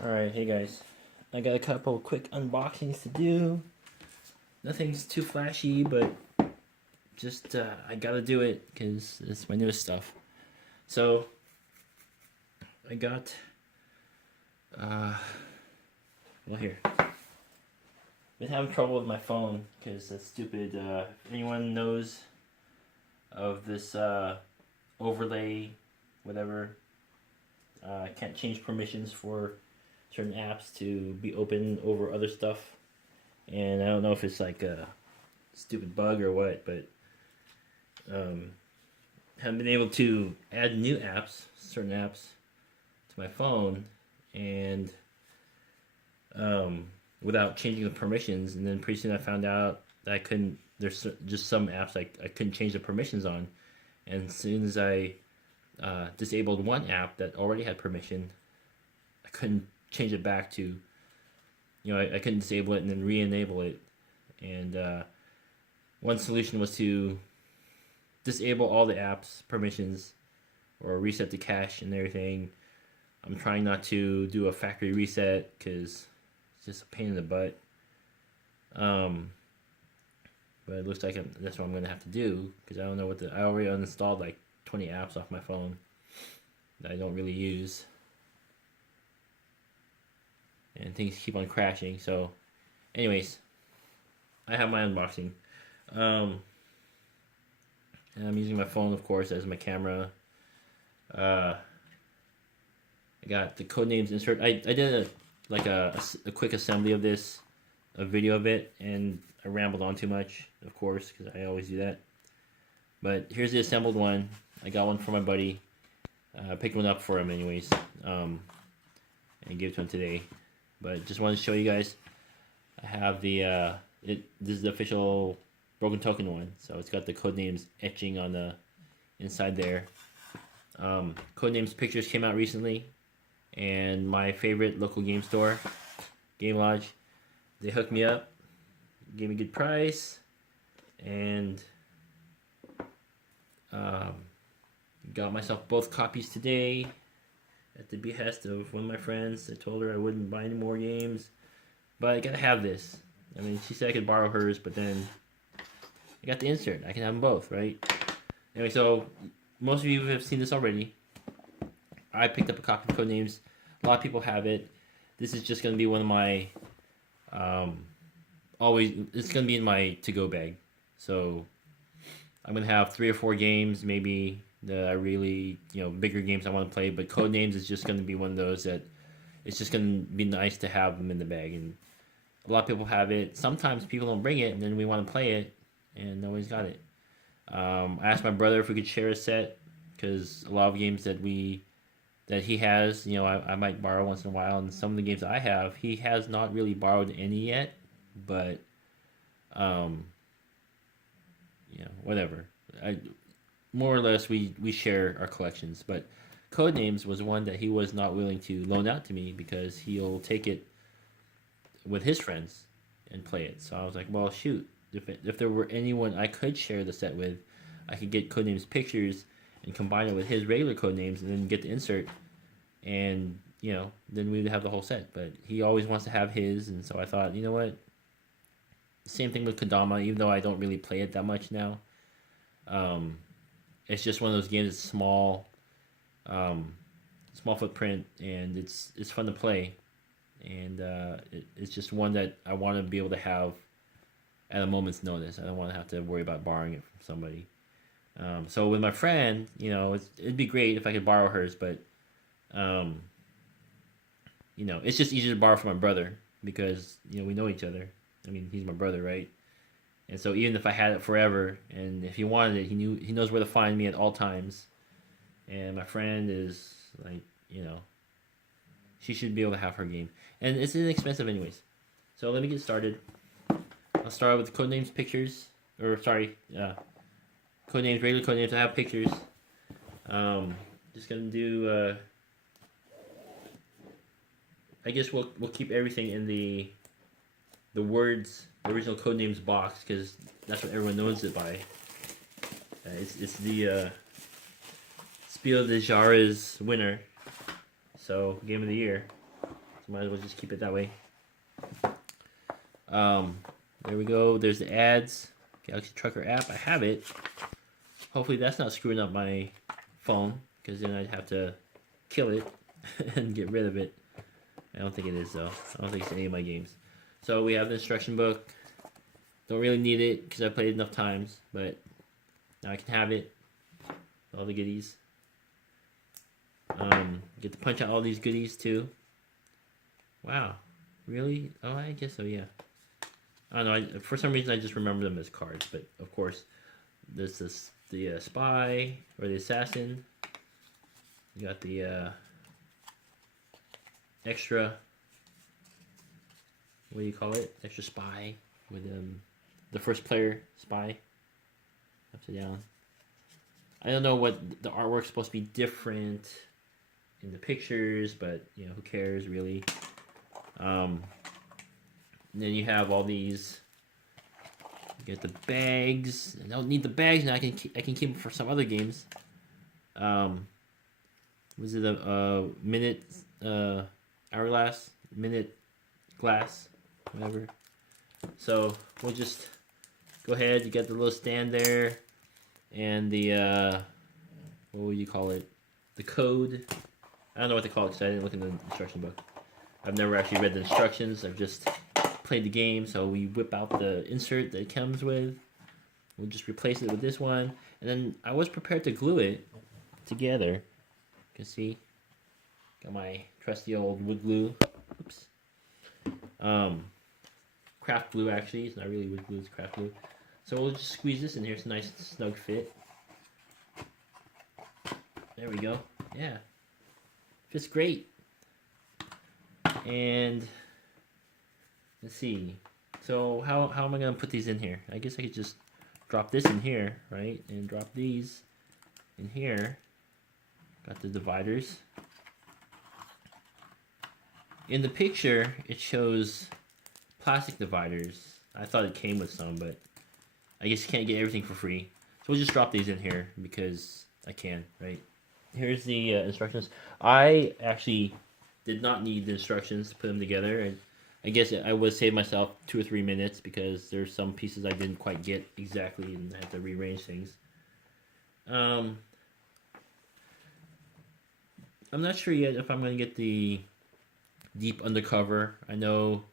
Alright, hey guys. I got a couple quick unboxings to do. Nothing's too flashy, but just I gotta do it because it's my newest stuff. So, I got, well here. Been having trouble with my phone because that stupid, if anyone knows of this overlay, whatever, I can't change permissions for certain apps to be open over other stuff, and I don't know if it's like a stupid bug or what, but haven't been able to add new apps, certain apps, to my phone, and without changing the permissions. And then pretty soon I found out that I couldn't. There's just some apps I couldn't change the permissions on, and as soon as I disabled one app that already had permission, I couldn't change it back to, I couldn't disable it and then re-enable it. And one solution was to disable all the apps permissions or reset the cache and everything. I'm trying not to do a factory reset because it's just a pain in the butt. But it looks like that's what I'm gonna have to do because I don't know what I already uninstalled like 20 apps off my phone that I don't really use, and things keep on crashing. So anyways, I have my unboxing, and I'm using my phone, of course, as my camera. I got the Codenames insert. I did a quick assembly of this, a video of it, and I rambled on too much, of course, because I always do that. But here's the assembled one. I got one for my buddy. I picked one up for him anyways, and gave it to him today. But just wanted to show you guys. I have the this is the official Broken Token one. So it's got the Codenames etching on the inside there. Codenames pictures came out recently, and my favorite local game store, Game Lodge, they hooked me up, gave me a good price, and got myself both copies today at the behest of one of my friends. I told her I wouldn't buy any more games, but I gotta have this. I mean, she said I could borrow hers, but then I got the insert. I can have them both, right? Anyway, so most of you have seen this already. I picked up a copy of Codenames. A lot of people have it. This is just gonna be one of my it's gonna be in my to-go bag. So I'm gonna have 3 or 4 games, maybe, that I really, bigger games I want to play. But Codenames is just gonna be one of those that it's just gonna be nice to have them in the bag. And a lot of people have it. Sometimes people don't bring it, and then we want to play it, and nobody's got it. I asked my brother if we could share a set because a lot of games that he has, I might borrow once in a while, and some of the games I have, he has not really borrowed any yet. But whatever. More or less, we share our collections. But Codenames was one that he was not willing to loan out to me because he'll take it with his friends and play it. So I was like, well, shoot. If there were anyone I could share the set with, I could get Codenames pictures and combine it with his regular Codenames and then get the insert, and then we'd have the whole set. But he always wants to have his, and so I thought, you know what? Same thing with Kodama, even though I don't really play it that much now. It's just one of those games that's small, small footprint, and it's fun to play. And it's just one that I want to be able to have at a moment's notice. I don't want to have to worry about borrowing it from somebody. So with my friend, it'd be great if I could borrow hers, but it's just easier to borrow from my brother because we know each other. I mean, he's my brother, right? And so even if I had it forever, and if he wanted it, he knows where to find me at all times. And my friend is like, she should be able to have her game, and it's inexpensive anyways. So let me get started. I'll start with the Codenames pictures, Codenames, regular Codenames. I have pictures. Just gonna do. I guess we'll keep everything in the original Codenames box because that's what everyone knows it by. It's the Spiel des Jahres winner, so game of the year. might as well just keep it that way. There we go. There's the ads. Galaxy Trucker app. I have it. Hopefully that's not screwing up my phone, because then I'd have to kill it and get rid of it. I don't think it is though. I don't think it's any of my games. So we have the instruction book. Don't really need it because I played enough times, but now I can have it. All the goodies. Get to punch out all these goodies too. Wow, really? Oh, I guess so. Yeah. I don't know. For some reason, I just remember them as cards, but of course, there's the spy or the assassin. You got the extra. What do you call it? Extra spy with the first player spy. Upside down. I don't know what the artwork's supposed to be different in the pictures, but you know, who cares really? And then you have all these. You get the bags. I don't need the bags now. I can keep them for some other games. Was it a minute hourglass, minute glass, whatever. So we'll just go ahead. You got the little stand there, and the what would you call it? The code. I don't know what they call it because I didn't look in the instruction book. I've never actually read the instructions. I've just played the game. So we whip out the insert that it comes with. We'll just replace it with this one, and then I was prepared to glue it together. You can see, got my trusty old wood glue. Oops. Craft glue actually. It's not really wood glue. It's craft glue. So we'll just squeeze this in here. It's a nice snug fit. There we go. Yeah. Fits great. And let's see. So how am I gonna put these in here? I guess I could just drop this in here, right? And drop these in here. Got the dividers. In the picture, it shows plastic dividers. I thought it came with some, but I guess you can't get everything for free. So we'll just drop these in here because I can, right? Here's the instructions. I actually did not need the instructions to put them together. And I guess I would save myself 2 or 3 minutes because there's some pieces I didn't quite get exactly and I had to rearrange things. I'm not sure yet if I'm going to get the Deep Undercover. I know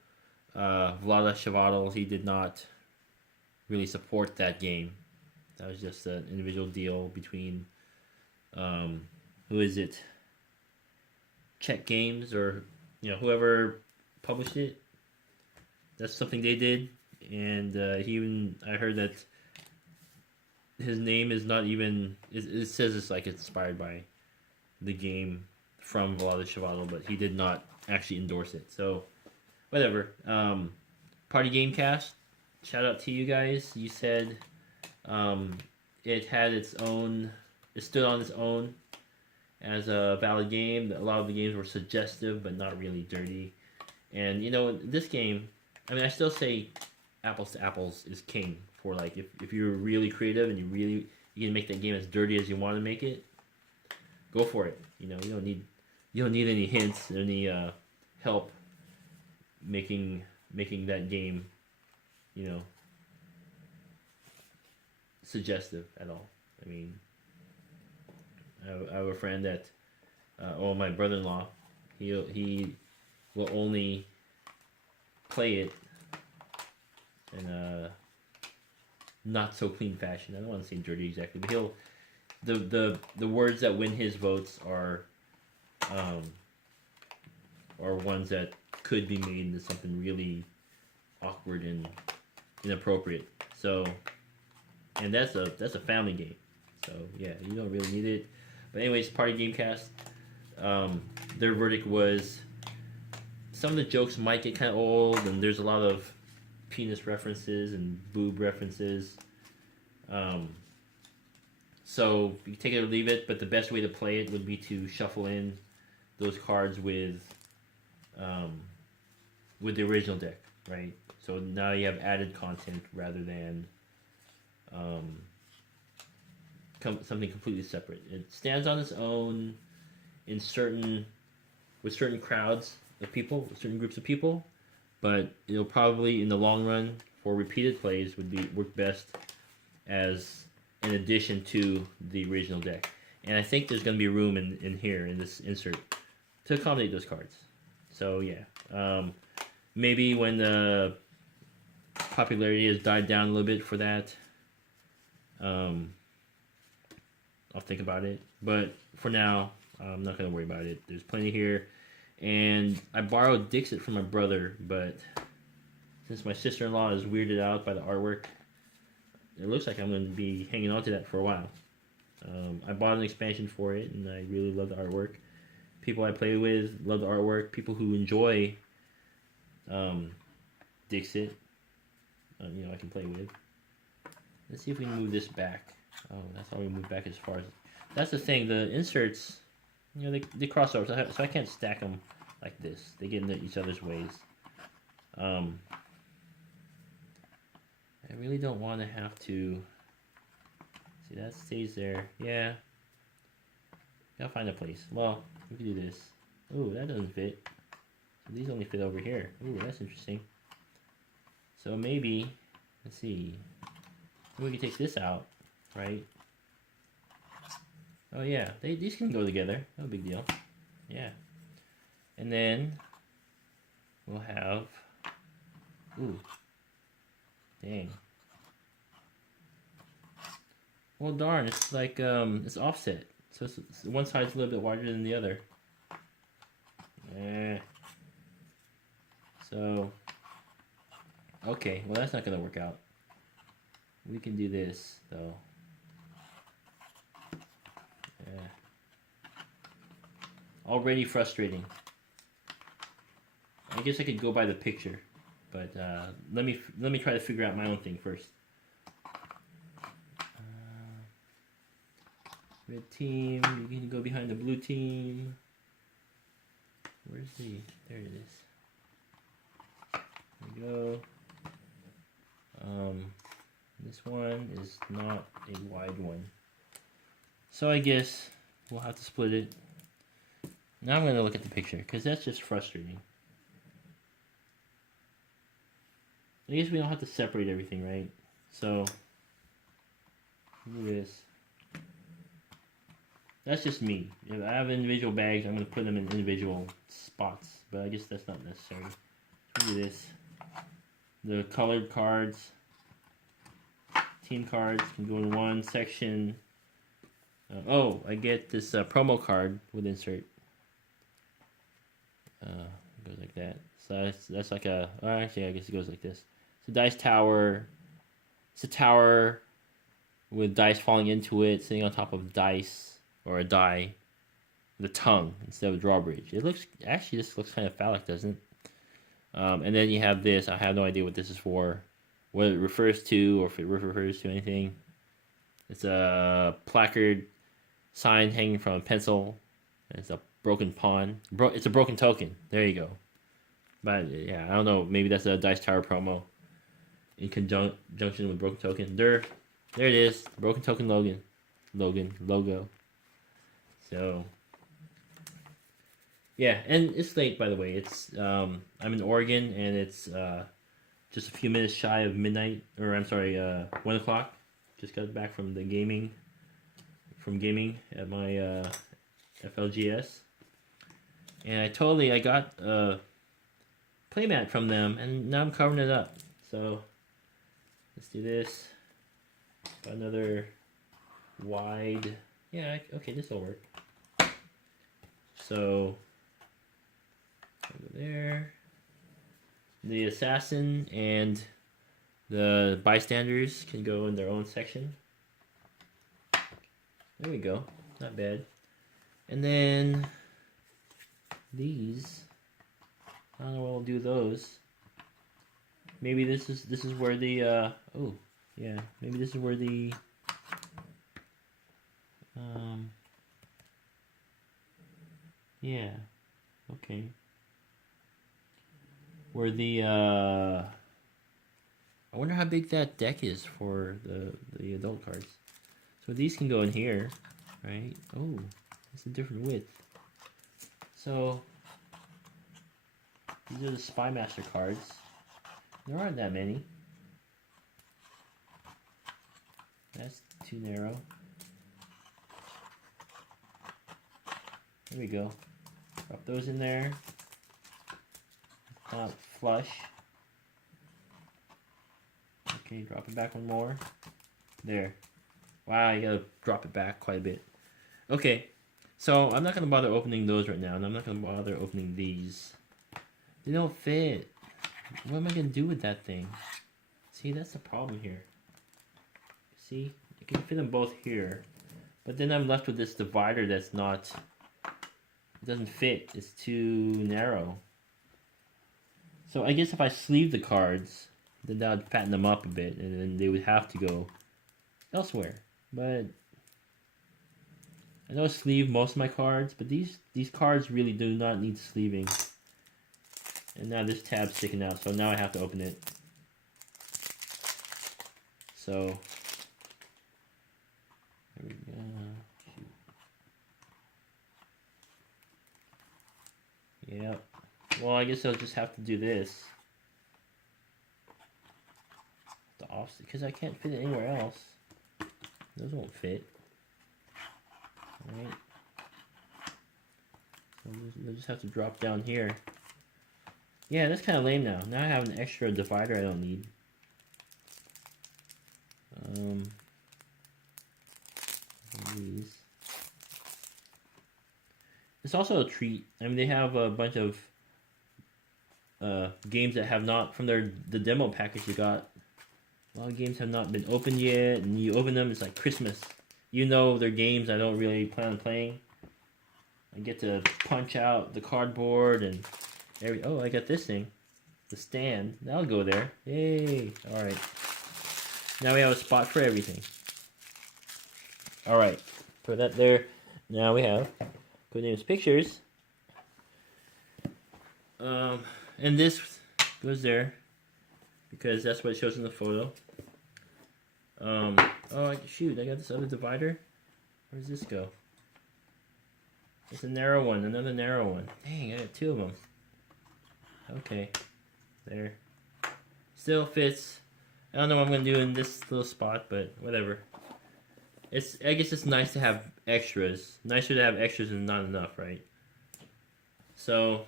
Vlada Chvátil, he did not really support that game. That was just an individual deal between who is it? Czech Games, or you know, whoever published it. That's something they did, and I heard that his name is not even. It says it's like inspired by the game from Vlada Chvátil, but he did not actually endorse it. So whatever. Party Gamecast. Shout out to you guys. You said it had its own. It stood on its own as a valid game. A lot of the games were suggestive, but not really dirty. And you know, this game, I mean, I still say apples to apples is king for like if you're really creative and you can make that game as dirty as you want to make it. Go for it. You know, you don't need any hints, any help making that game, you know, suggestive at all. I mean, I have a friend that, my brother-in-law, he will only play it in a not so clean fashion. I don't want to say dirty exactly, but he'll the words that win his votes are ones that could be made into something really awkward and inappropriate. So, and that's a family game. So yeah, you don't really need it. But anyways, Party Gamecast, their verdict was some of the jokes might get kind of old, and there's a lot of penis references and boob references. So you take it or leave it, but the best way to play it would be to shuffle in those cards with the original deck, right? So now you have added content rather than something completely separate. It stands on its own with certain crowds. of people, certain groups of people, but it'll probably in the long run for repeated plays would be work best as an addition to the original deck. And I think there's going to be room in here in this insert to accommodate those cards. So yeah, maybe when the popularity has died down a little bit for that, I'll think about it. But for now, I'm not going to worry about it. There's plenty here. And I borrowed Dixit from my brother, but since my sister-in-law is weirded out by the artwork, it looks like I'm going to be hanging on to that for a while. I bought an expansion for it, and I really love the artwork. People I play with love the artwork. People who enjoy Dixit, I can play with. Let's see if we can move this back. Oh, that's how we move back as far as... That's the thing, the inserts, they cross over, so I can't stack them like this. They get into each other's ways. I really don't want to have to... See, that stays there. Yeah. Gotta find a place. Well, we can do this. Ooh, that doesn't fit. So these only fit over here. Ooh, that's interesting. So maybe, let's see. We can take this out, right? Oh yeah, these can go together. No big deal. Yeah. And then we'll have... Ooh. Dang. Well, darn, it's like, it's offset. So one side's a little bit wider than the other. So, okay, well that's not going to work out. We can do this, though. Already frustrating. I guess I could go by the picture, but let me try to figure out my own thing first. Red team, you can go behind the blue team. Where's the... There it is. There we go. This one is not a wide one. So I guess we'll have to split it. Now I'm going to look at the picture, because that's just frustrating. I guess we don't have to separate everything, right? So, do this. That's just me. If I have individual bags, I'm going to put them in individual spots. But I guess that's not necessary. So do this. The colored cards, team cards can go in one section. Oh, I get this promo card with insert. It goes like that. So that's like a... Oh, actually, I guess it goes like this. It's a dice tower. It's a tower with dice falling into it, sitting on top of dice. Or a die, the tongue instead of a drawbridge. It looks, actually this looks kind of phallic, doesn't it? And then you have this. I have no idea what this is for, what it refers to, or if it refers to anything. It's a placard sign hanging from a pencil. It's a broken pawn. It's a broken token. There you go. But yeah, I don't know. Maybe that's a Dice Tower promo in conjunction with broken token. There it is. Broken token logo. So, yeah, and it's late, by the way. It's I'm in Oregon, and it's just a few minutes shy of midnight, or I'm sorry, 1 o'clock. Just got back from gaming at my FLGS, and I got a playmat from them, and now I'm covering it up. So let's do this. Got another wide. Yeah, okay, this will work. So, over there. The assassin and the bystanders can go in their own section. There we go. Not bad. And then these. I don't know what I'll do with those. Maybe this is where the oh yeah, maybe this is where the yeah, okay. Where the I wonder how big that deck is for the adult cards. So these can go in here, right? Oh, it's a different width. So These are the Spy Master cards. There aren't that many. That's too narrow. There we go. Drop those in there. Not flush. Okay, drop it back one more. There. Wow, you gotta drop it back quite a bit. Okay, so I'm not gonna bother opening those right now, and I'm not gonna bother opening these. They don't fit. What am I gonna do with that thing? See, that's the problem here. See, I can fit them both here, but then I'm left with this divider that's not. It doesn't fit. It's too narrow. So I guess if I sleeve the cards, then that would fatten them up a bit, and then they would have to go elsewhere. But I know I sleeve most of my cards, but these cards really do not need sleeving. And now this tab's sticking out, so now I have to open it. So there we go. Shoot. Yep. Well, I guess I'll just have to do this. The offset, because I can't fit it anywhere else. Those won't fit. Alright. So we'll just have to drop down here. Yeah, that's kind of lame now. Now I have an extra divider I don't need. These. It's also a treat. I mean, they have a bunch of games that have not, from the demo package you got. A lot of games have not been opened yet, and you open them, it's like Christmas. You know they're games I don't really plan on playing. I get to punch out the cardboard and oh, I got this thing. The stand. That'll go there. Yay! Alright. Now we have a spot for everything. Alright. Put that there. Now we have Codenames pictures. And this goes there because that's what it shows in the photo. Oh shoot, I got this other divider. Where does this go? It's a narrow one, another narrow one. Dang, I got two of them. Okay, there. Still fits. I don't know what I'm gonna do in this little spot, but whatever. I guess it's nice to have extras. Nicer to have extras than not enough, right? So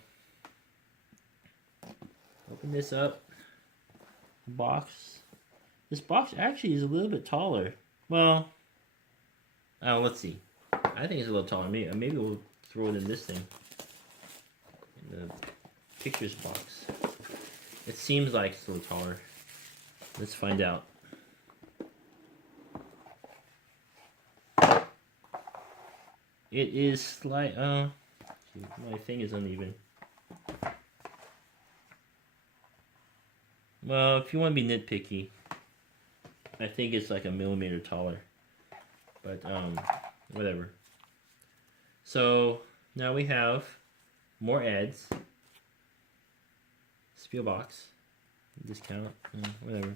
open this up. Box. This box actually is a little bit taller. Well, let's see. I think it's a little taller. Maybe we'll throw it in this thing. In the pictures box. It seems like it's a little taller. Let's find out. It is slight. My thing is uneven. Well, if you want to be nitpicky, I think it's like a millimeter taller. But whatever. So now we have more ads. Spiel box. Discount. Whatever.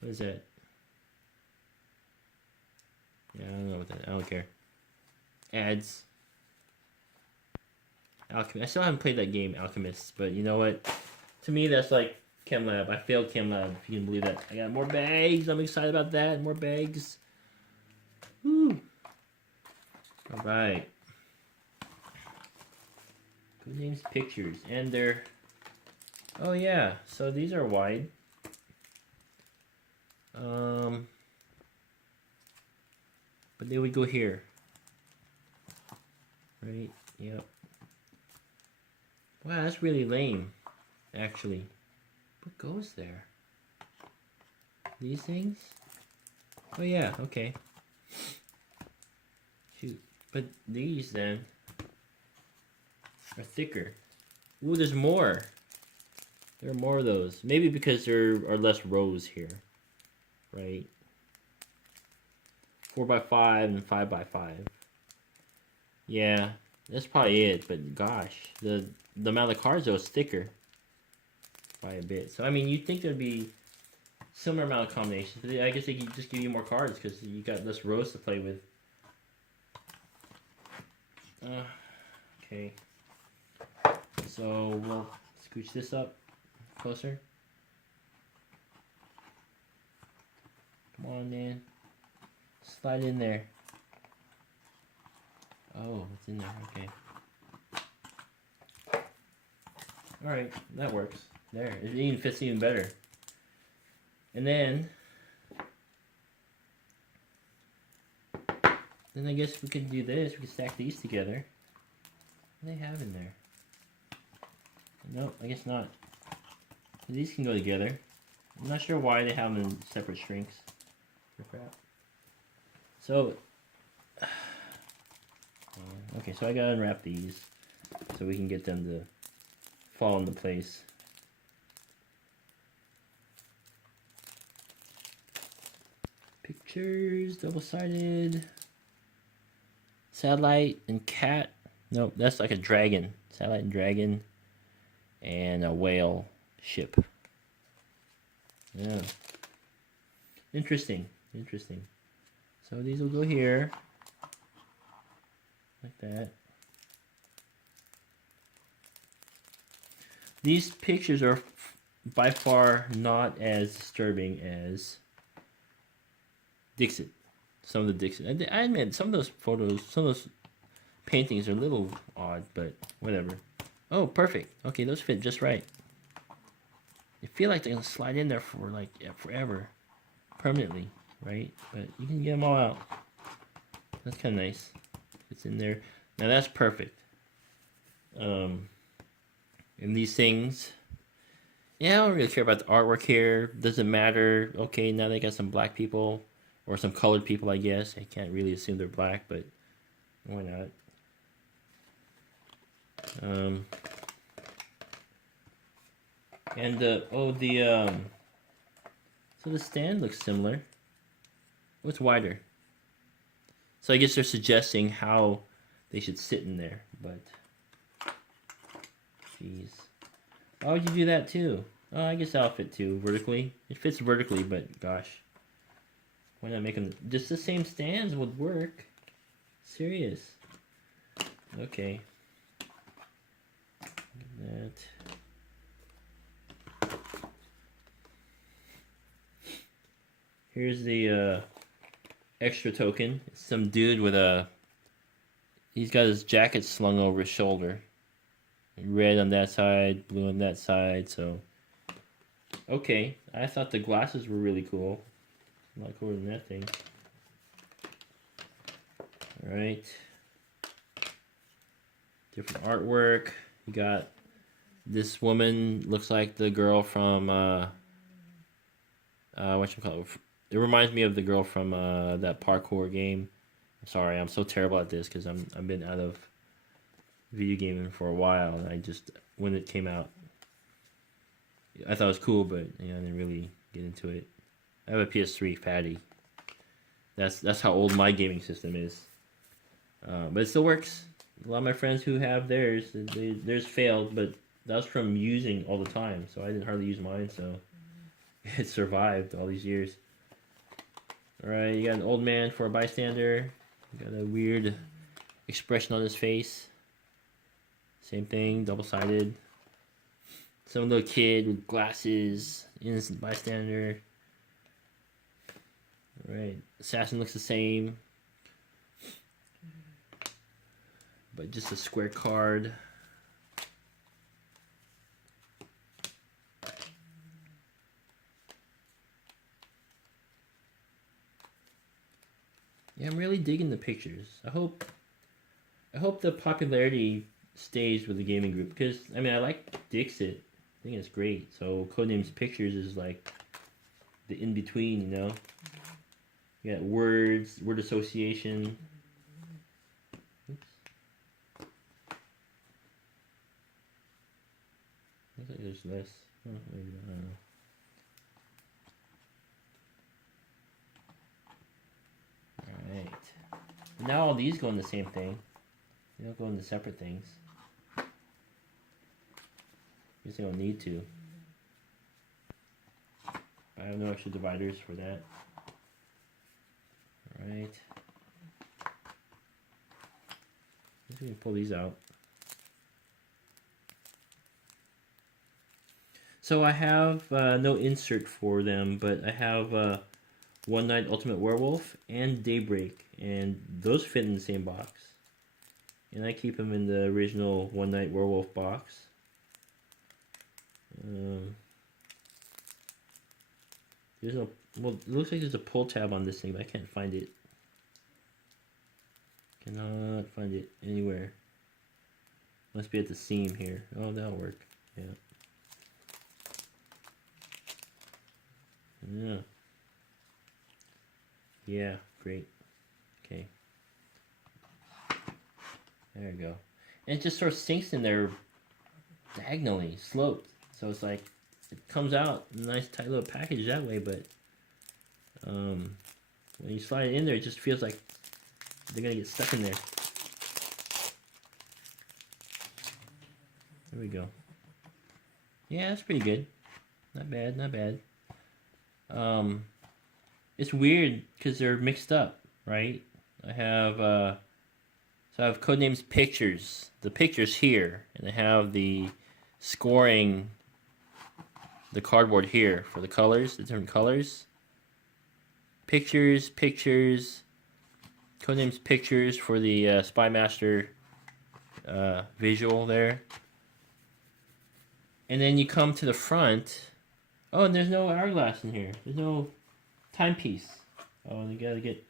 What is that? Yeah, I don't know what that. I don't care. Ads. Alchemist. I still haven't played that game, Alchemist, but you know what? To me, that's like Chem Lab. I failed Chem Lab, if you can believe that. I got more bags. I'm excited about that. More bags. Woo! Alright. Codenames pictures. And they're... Oh yeah, so these are wide. But they would go here. Right? Yep. Wow, that's really lame, actually. What goes there? These things? Oh yeah, okay. Shoot. But these then are thicker. Ooh, there's more. There are more of those. Maybe because there are less rows here. Right? 4x5 and 5x5. Yeah, that's probably it, but gosh, the amount of cards though is thicker by a bit. So I mean, you'd think there'd be similar amount of combinations, but I guess they could just give you more cards because you got less rows to play with. Okay, so we'll scooch this up closer. Come on, man. Slide in there. Oh, it's in there. Okay. Alright, that works. There. It even fits even better. And then I guess we could do this. We could stack these together. What do they have in there? Nope, I guess not. These can go together. I'm not sure why they have them in separate shrinks. So, okay, so I gotta unwrap these so we can get them to fall into place. Pictures, double-sided. Satellite and cat. Nope, that's like a dragon. Satellite and dragon. And a whale ship. Yeah. Interesting. Interesting. So these will go here. Like that. These pictures are by far not as disturbing as Dixit. Some of the Dixit. I admit, some of those photos, some of those paintings are a little odd, but whatever. Oh, perfect. Okay, those fit just right. You feel like they're going to slide in there for like forever. Permanently, right? But you can get them all out. That's kind of nice. It's in there. Now that's perfect. And these things, yeah, I don't really care about the artwork here. Doesn't matter. Okay, now they got some black people or some colored people, I guess. I can't really assume they're black, but why not? So the stand looks similar. Oh, it's wider. So I guess they're suggesting how they should sit in there, but jeez. Why would you do that too? Oh, I guess that'll fit too, vertically. It fits vertically, but gosh. Why not make them... Just the same stands would work. Serious. Okay. That. Here's the extra token. It's some dude with a... He's got his jacket slung over his shoulder. Red on that side, blue on that side, so... Okay, I thought the glasses were really cool. A lot cooler than that thing. Alright. Different artwork. You got this woman, looks like the girl from, whatchamacallit? It reminds me of the girl from that parkour game. I'm sorry, I'm so terrible at this because I've been out of video gaming for a while. And I just, when it came out, I thought it was cool, but I didn't really get into it. I have a PS3 fatty. That's how old my gaming system is. But it still works. A lot of my friends who have theirs, theirs failed, but that was from using all the time. So I didn't hardly use mine, so it survived all these years. Alright, you got an old man for a bystander. You got a weird expression on his face. Same thing, double-sided. Some little kid with glasses, innocent bystander. Alright, assassin looks the same. But just a square card. Yeah, I'm really digging the pictures. I hope the popularity stays with the gaming group, because I mean I like Dixit. I think it's great. So Codenames Pictures is like the in between, you know. You got words, word association. Oops. Looks like there's less. Oh, maybe I don't know. Alright. Now all these go in the same thing. They don't go into separate things. Guess they don't need to. I have no extra dividers for that. Alright. Let's see if we can pull these out. So I have no insert for them, but I have One Night Ultimate Werewolf and Daybreak, and those fit in the same box. And I keep them in the original One Night Werewolf box. There's no, well, it looks like there's a pull tab on this thing, but I can't find it. Cannot find it anywhere. Must be at the seam here. Oh, that'll work. Yeah. Yeah. Yeah, great. Okay. There we go. And it just sort of sinks in there diagonally, sloped. So it's like, it comes out in a nice tight little package that way, but when you slide it in there, it just feels like they're gonna get stuck in there. There we go. Yeah, that's pretty good. Not bad, not bad. It's weird because they're mixed up, right? I have so I have Codenames pictures. The pictures here, and I have the scoring, the cardboard here for the colors, the different colors. Pictures, Codenames pictures for the Spy Master visual there. And then you come to the front. Oh, and there's no hourglass in here. There's no timepiece. Oh, you gotta get.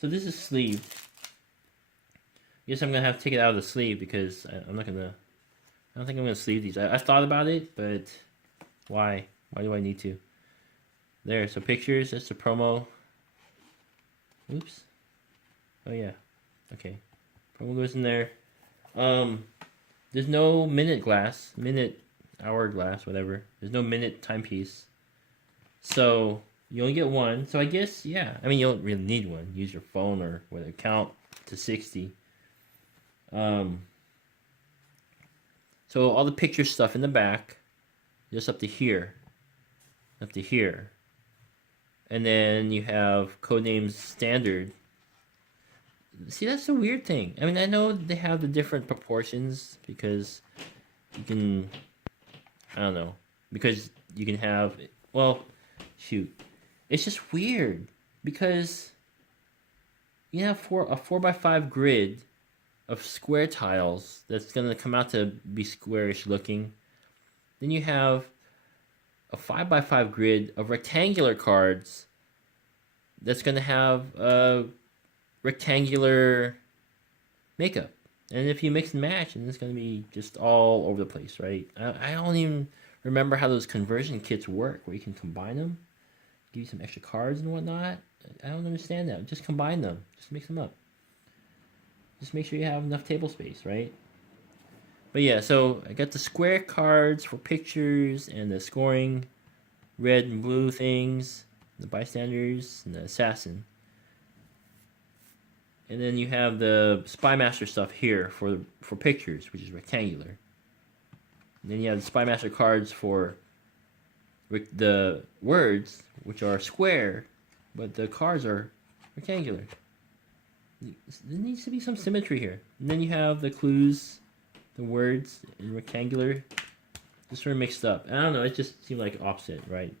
So this is sleeved. I guess I'm gonna have to take it out of the sleeve because I'm not gonna. I don't think I'm gonna sleeve these. I thought about it, but why? Why do I need to? There. So pictures. That's the promo. Oops. Oh yeah. Okay. Promo goes in there. There's no hourglass, whatever. There's no minute timepiece. So you only get one. So I guess, yeah. I mean, you don't really need one. Use your phone or whatever. Count to 60. So all the picture stuff in the back, just up to here. Up to here. And then you have Codenames Standard. See, that's the weird thing. I mean, I know they have the different proportions because you can, I don't know, because you can have, well, shoot. It's just weird because you have a 4x5 grid of square tiles that's going to come out to be squarish looking. Then you have a 5x5 grid of rectangular cards that's going to have a rectangular makeup. And if you mix and match, then it's going to be just all over the place, right? I don't even remember how those conversion kits work, where you can combine them, give you some extra cards and whatnot. I don't understand that. Just combine them. Just mix them up. Just make sure you have enough table space, right? But yeah, so I got the square cards for pictures and the scoring red and blue things, the bystanders and the assassin. And then you have the Spy Master stuff here for pictures, which is rectangular. And then you have the Spy Master cards for the words, which are square, but the cards are rectangular. There needs to be some symmetry here. And then you have the clues, the words in rectangular, just sort of mixed up. I don't know. It just seemed like opposite, right?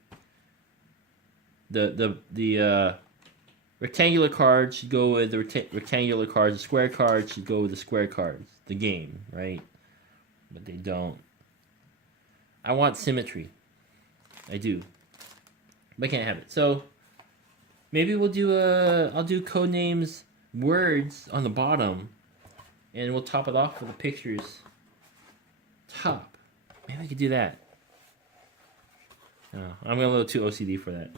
The rectangular cards should go with the rectangular cards. The square cards should go with the square cards. The game, right? But they don't. I want symmetry. I do. But I can't have it. So maybe we'll do I'll do Codenames words on the bottom, and we'll top it off with the pictures. Top. Maybe I could do that. Oh, I'm a little too OCD for that.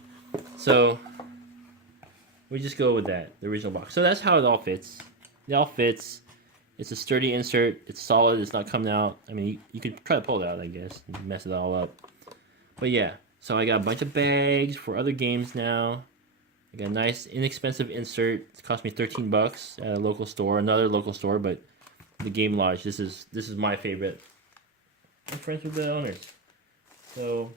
So we just go with that, the original box. So that's how it all fits. It all fits. It's a sturdy insert. It's solid. It's not coming out. I mean, you could try to pull it out, I guess, and mess it all up. But yeah, so I got a bunch of bags for other games now. I got a nice, inexpensive insert. It cost me $13 at a local store, another local store, but the Game Lodge. This is my favorite. I'm friends with the owners, so,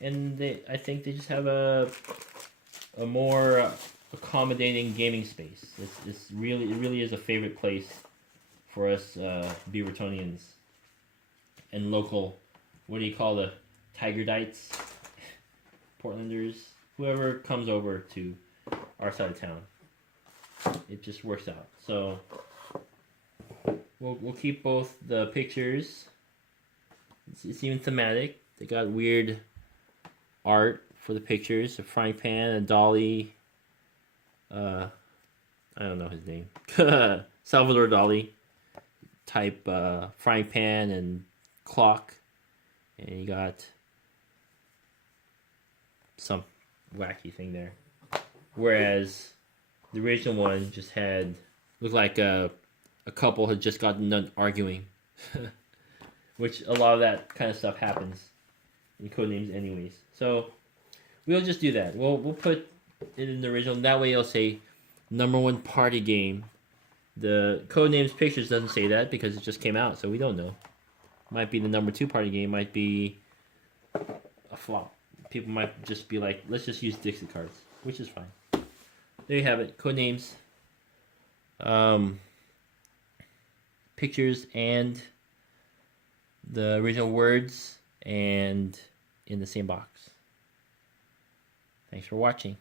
and I think they just have a more accommodating gaming space. It really is a favorite place for us Beavertonians and local. What do you call the Tigerdites, Portlanders, whoever comes over to our side of town. It just works out. So we'll keep both the pictures. It's even thematic. They got weird art for the pictures. A frying pan, a dolly. I don't know his name. Salvador Dali type frying pan and clock. And you got some wacky thing there. Whereas the original one just looked like a couple had just gotten done arguing. Which a lot of that kind of stuff happens in Codenames anyways. So we'll just do that. We'll put it in the original. That way it'll say #1 party game. The Codenames pictures doesn't say that because it just came out, so we don't know. Might be the #2 party game. Might be a flop. People might just be like, let's just use Dixie cards, which is fine. There you have it. Codenames. Pictures and the original words and in the same box. Thanks for watching.